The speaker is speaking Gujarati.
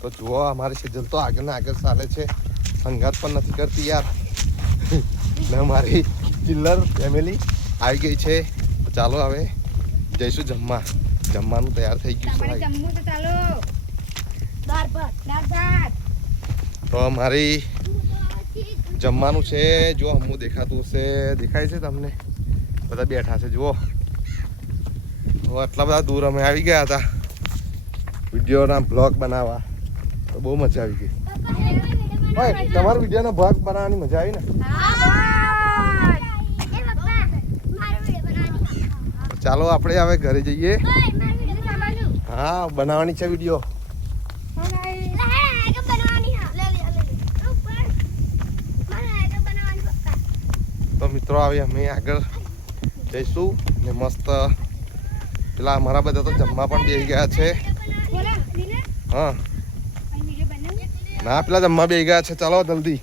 તો જુઓ અમારી સેજલ તો આગળ ને આગળ ચાલે છે, સંઘાત પણ નથી કરતી યાર. ને અમારી ચિલ્લર ફેમિલી આવી ગઈ છે. તો ચાલો હવે જઈશું જમવા. જમવાનું તૈયાર થઈ ગયું છે ભાઈ. જમવું તો ચાલો. દાળ તો અમારી જમવાનું છે. જો હમું દેખાતું હશે, દેખાય છે તમને? બધા બેઠા છે જુઓ. આટલા બધા દૂર અમે આવી ગયા હતા વિડીયોના બ્લોગ બનાવવા, તો બહુ મજા આવી ગઈ. ઓય તમારા વિડીયોનો બ્લોગ બનાવવાની મજા આવી ને? ચાલો આપણે હવે ઘરે જઈએ. હા બનાવવાની છે વિડીયો. તો મિત્રો હવે અમે આગળ જઈશું ને મસ્ત પેલા અમારા બધા તો જમવા પણ બેસી ગયા છે. હા ના પેલા જમવા બેસી ગયા છે. ચાલો જલ્દી.